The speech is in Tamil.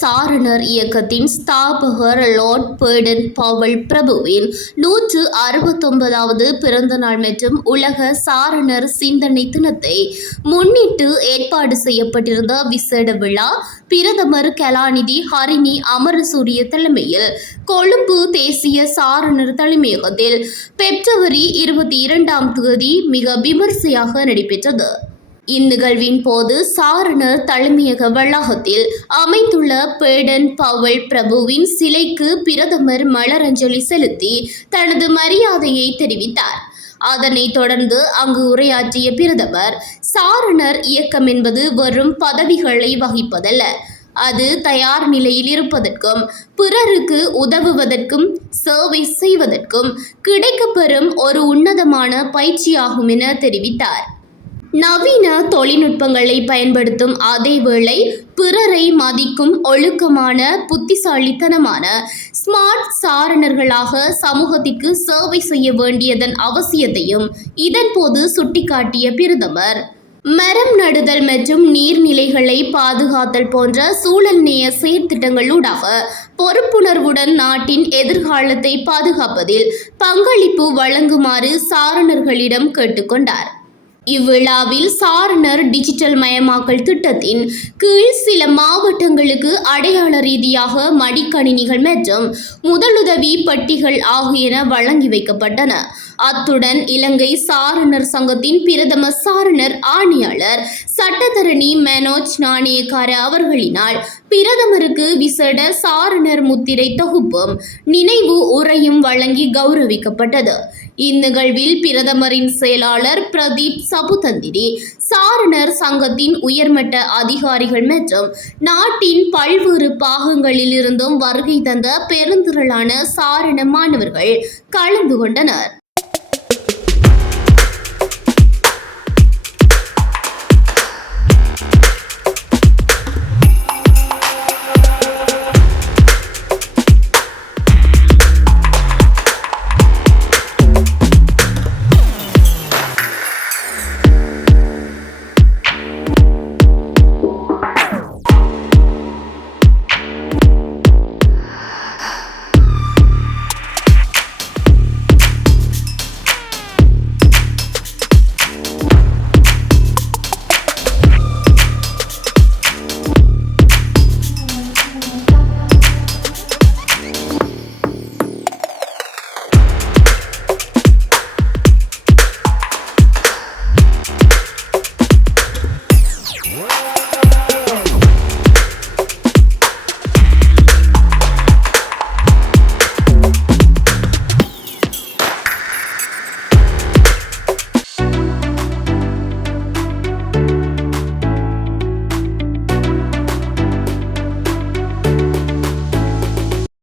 சாரணர் இயக்கத்தின் ஸ்தாபகர் லார்ட் பேடன் பவல் பிரபுவின் 169வது பிறந்த நாள் மற்றும் உலக சாரணர் சிந்தனை தினத்தை முன்னிட்டு ஏற்பாடு செய்யப்பட்டிருந்த விசேட விழா பிரதமர் கலாநிதி ஹரிணி அமரசூரிய தலைமையில் கொழும்பு தேசிய சாரணர் தலைமையகத்தில் பிப்ரவரி 22ஆம் தேதி மிக விமர்சையாக நடைபெற்றது. இந்நிகழ்வின் போது சாரணர் தலைமையக வளாகத்தில் அமைந்துள்ள பேடன் பவல் பிரபுவின் சிலைக்கு பிரதமர் மலரஞ்சலி செலுத்தி தனது மரியாதையை தெரிவித்தார். அதனைத் தொடர்ந்து அங்கு உரையாற்றிய பிரதமர், சாரணர் இயக்கம் என்பது வெறும் பதவிகளை வகிப்பதல்ல, அது தயார் நிலையில் இருப்பதற்கும் பிறருக்கு உதவுவதற்கும் சேவை செய்வதற்கும் கிடைக்கப்பெறும் ஒரு உன்னதமான பயிற்சியாகும் என தெரிவித்தார். நவீன தொழில்நுட்பங்களை பயன்படுத்தும் அதேவேளை பிறரை மதிக்கும் ஒழுக்கமான புத்திசாலித்தனமான ஸ்மார்ட் சாரணர்களாக சமூகத்திற்கு சேவை செய்ய வேண்டியதன் அவசியத்தையும் இதன்போது சுட்டிக்காட்டிய பிரதமர், மரம் நடுதல் மற்றும் நீர்நிலைகளை பாதுகாத்தல் போன்ற சூழல் நேய செயற்திட்டங்களூடாக பொறுப்புணர்வுடன் நாட்டின் எதிர்காலத்தை பாதுகாப்பதில் பங்களிப்பு வழங்குமாறு சாரணர்களிடம் கேட்டுக்கொண்டார். இவ்விழாவில் சாரணர் டிஜிட்டல் மயமாக்கல் திட்டத்தின் கீழ் சில மாவட்டங்களுக்கு அடையாள ரீதியாக மடிக்கணினிகள் மற்றும் முதலுதவி பெட்டிகள் ஆகியன வழங்கி வைக்கப்பட்டன. அத்துடன் இலங்கை சாரணர் சங்கத்தின் பிரதம சாரணர் ஆணையாளர் சட்டத்தரணி மனோஜ் நாணயக்கார அவர்களினால் பிரதமருக்கு விசேட சாரணர் முத்திரை தொகுப்பும் நினைவு உரையும் வழங்கி கௌரவிக்கப்பட்டது. இந்நிகழ்வில் பிரதமரின் செயலாளர் பிரதீப் சபுதந்திரி, சாரணர் சங்கத்தின் உயர்மட்ட அதிகாரிகள் மற்றும் நாட்டின் பல்வேறு பாகங்களில் இருந்தும் வருகை தந்த பெருந்திரளான சாரண மாணவர்கள் கலந்து கொண்டனர்.